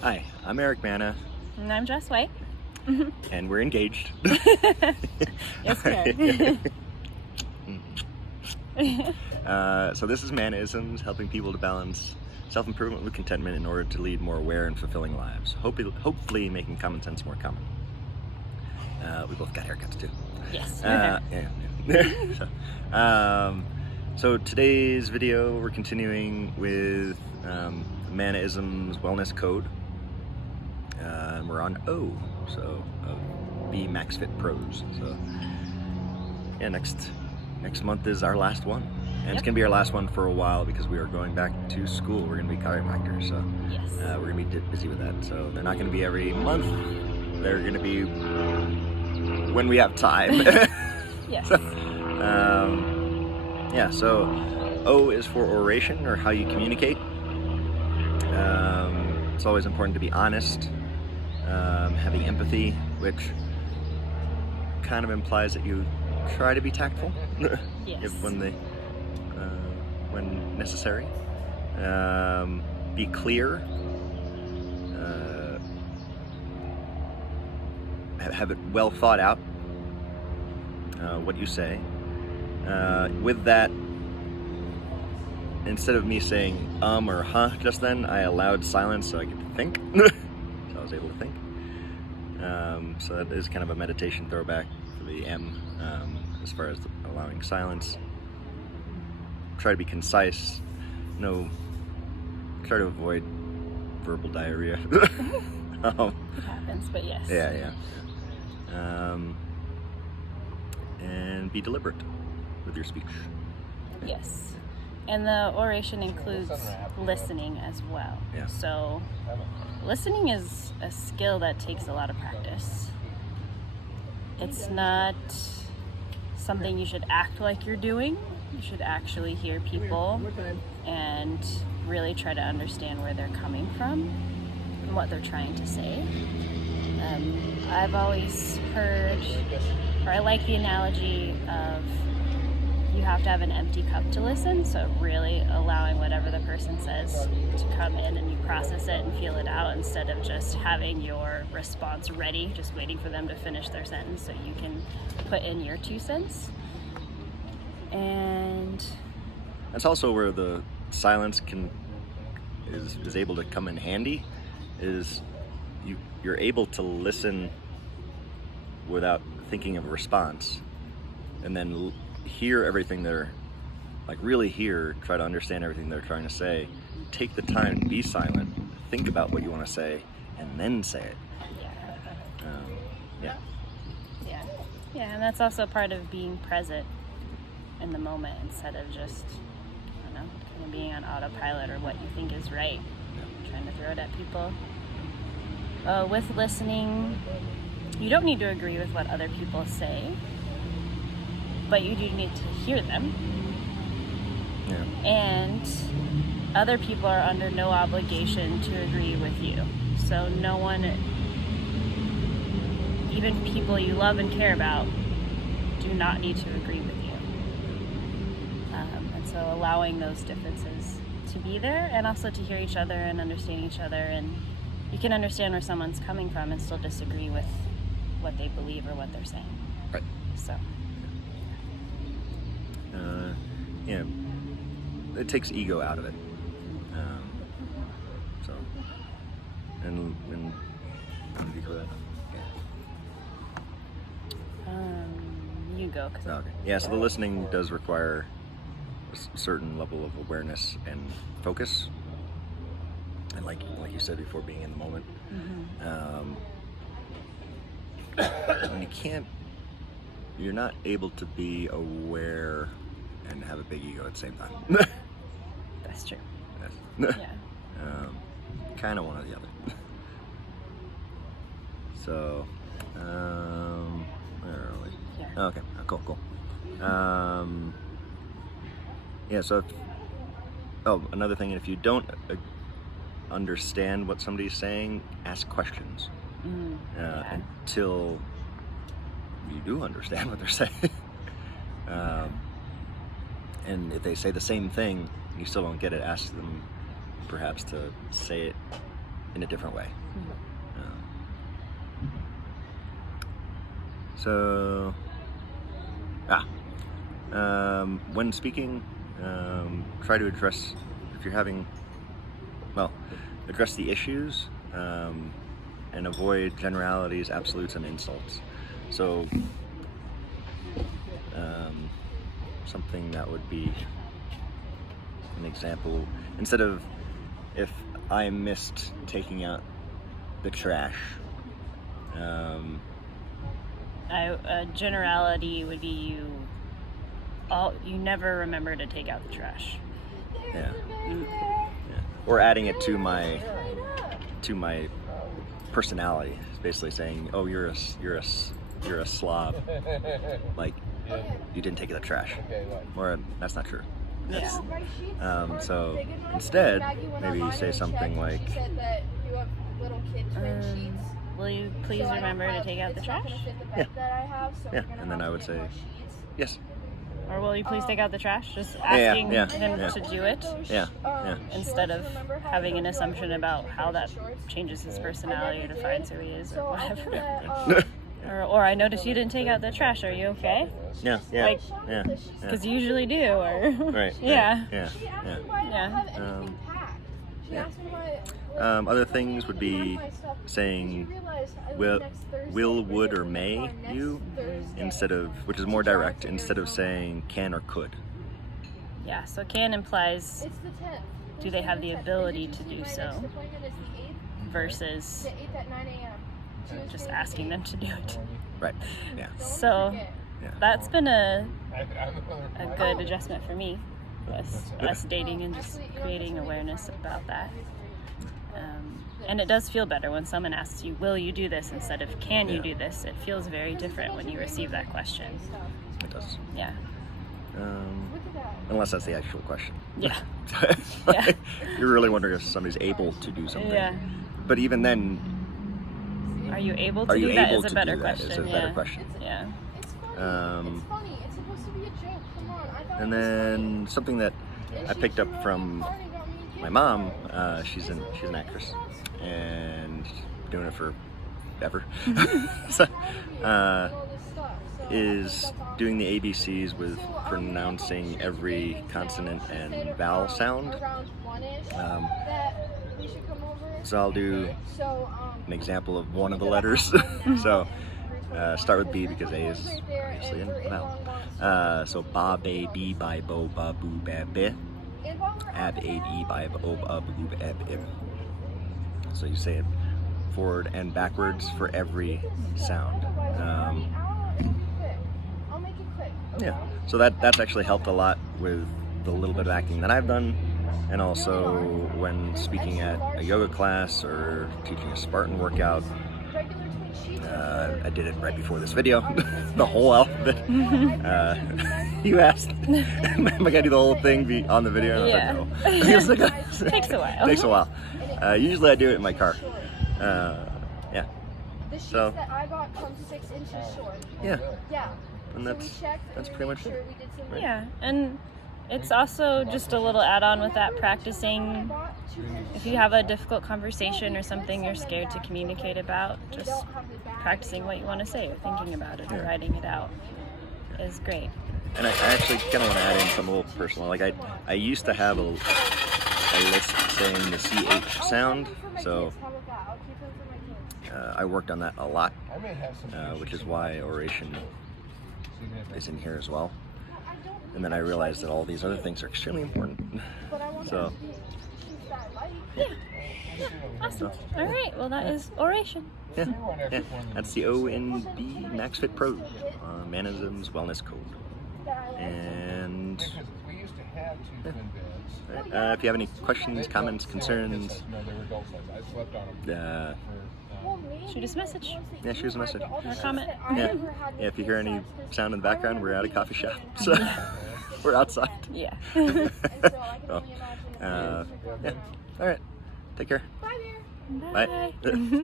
Hi, I'm Eric Manna, And I'm Jess White. and we're engaged. Yes, we are. So this is Mannaisms, helping people to balance self-improvement with contentment in order to lead more aware and fulfilling lives. Hopefully making common sense more common. We both got haircuts too. Yes. So today's video, we're continuing with Mannaisms Wellness Code. And we're on O, so BeMaxFitPros. So yeah, next month is our last one, and it's gonna be our last one for a while because we are going back to school. We're gonna be chiropractors, so Yes. we're gonna be busy with that. So they're not gonna be every month. They're gonna be when we have time. Yes. Yeah. So O is for oration, or how you communicate. It's always important to be honest. Having empathy, which kind of implies that you try to be tactful Yes. when necessary. Be clear. Have it well thought out, what you say. With that, instead of me saying or huh just then, I allowed silence so I could think. So I was able to think. So that is kind of a meditation throwback for the M, as far as allowing silence. Try to be concise. Try to avoid verbal diarrhea. It happens, but yes. Yeah. And be deliberate with your speech. Yes. And the oration includes listening as well. Yeah. So listening is a skill that takes a lot of practice. It's not something you should act like you're doing. You should actually hear people and really try to understand where they're coming from and what they're trying to say. I've always heard, or I like the analogy of, you have to have an empty cup to listen, so really allowing whatever the person says to come in and you process it and feel it out, instead of just having your response ready, just waiting for them to finish their sentence so you can put in your 2 cents. And That's also where the silence is able to come in handy. Is you're able to listen without thinking of a response, and then hear everything they're really try to understand everything they're trying to say. Take the time to be silent, think about what you want to say, and then say it. yeah, and that's also part of being present in the moment, instead of just, I don't know, kind of being on autopilot or what you think is right, trying to throw it at people. With listening, you don't need to agree with what other people say, but you do need to hear them. Yeah. And other people are under no obligation to agree with you. So no one, even people you love and care about, do not need to agree with you. And so allowing those differences to be there, and also to hear each other and understand each other. And you can understand where someone's coming from and still disagree with what they believe or what they're saying. Right. So. It takes ego out of it. And you go that. You go. Okay. Yeah. So the listening does require a certain level of awareness and focus, and like you said before, being in the moment. And you're not able to be aware and have a big ego at the same time. That's true. Yes. Yeah. Kind of one or the other. So, where are we? Yeah. Okay, cool. Yeah, so another thing, if you don't understand what somebody's saying, ask questions until you do understand what they're saying. And if they say the same thing, you still don't get it, ask them perhaps to say it in a different way. When speaking, try to address, if you're having, address the issues and avoid generalities, absolutes, and insults. So something that would be an example, instead of, if I missed taking out the trash, a generality would be you never remember to take out the trash. Yeah. Or adding it to my personality, basically saying, "Oh, you're a slob, like you didn't take out the trash," or that's not true. Yeah. So instead, maybe say something like, "Will you please remember to take out the trash?" Yeah, and then I would say, "Yes." Or will you please take out the trash? Just asking him to do it. Yeah. Instead of having an assumption about how that changes his personality or defines who he is or whatever. Or I noticed you didn't take out the trash. Are you okay? Yeah. Because you usually do. Or Right. Yeah. Other things would be saying will, would, or may you, instead of, which is more direct, instead of saying can or could. Yeah, so can implies do they have the ability to do so versus just asking them to do it. Right, yeah. So that's been a good adjustment for me, us dating and just creating awareness about that. And it does feel better when someone asks you, will you do this, instead of can you do this. It feels very different when you receive that question. It does. Yeah. Unless that's the actual question. Yeah. You're really wondering if somebody's able to do something. Yeah. But even then, are you able to do that is a better question. Is a better question. Yeah. And then something that I picked up from my mom, she's an actress and doing it forever. Is doing the ABCs with pronouncing every consonant and vowel sound. So I'll do an example of one of the letters. So start with B because A is obviously a vowel. So ba, ba, bee, bi, bo, ba, boo, ba, be. Ab, aid, e, bi, bo, ba, boo, ba, ab, ib. So you say it forward and backwards for every sound. Yeah, so that's actually helped a lot with the little bit of acting that I've done, and also when speaking at a yoga class or teaching a Spartan workout. I did it right before this video, the whole alphabet. You asked, am I gonna do the whole thing on the video? And I was like, no. Takes a while. Takes a while. Usually I do it in my car. Yeah. So. That I bought comes 6 inches short. Yeah. Yeah. And that's pretty much it. Right. Yeah, and it's also just a little add-on with that, practicing. If you have a difficult conversation or something you're scared to communicate about, just practicing what you want to say or thinking about it or writing it out is great. And I actually kind of want to add in some little personal. Like I used to have a list saying the CH sound, so I worked on that a lot, which is why Oration is in here as well. And then I realized that all these other things are extremely important. So yeah, awesome. All right, well that is Oration. Yeah, that's the O in BeMaxFitPros, Mannaisms Wellness Code. And if you have any questions, comments, concerns, shoot us a message. Yeah, shoot us a message. Or comment. Yeah, if you hear any sound in the background, we're at a coffee shop, so we're outside. Yeah. So, yeah. All right. Take care. Bye, Bear. Bye.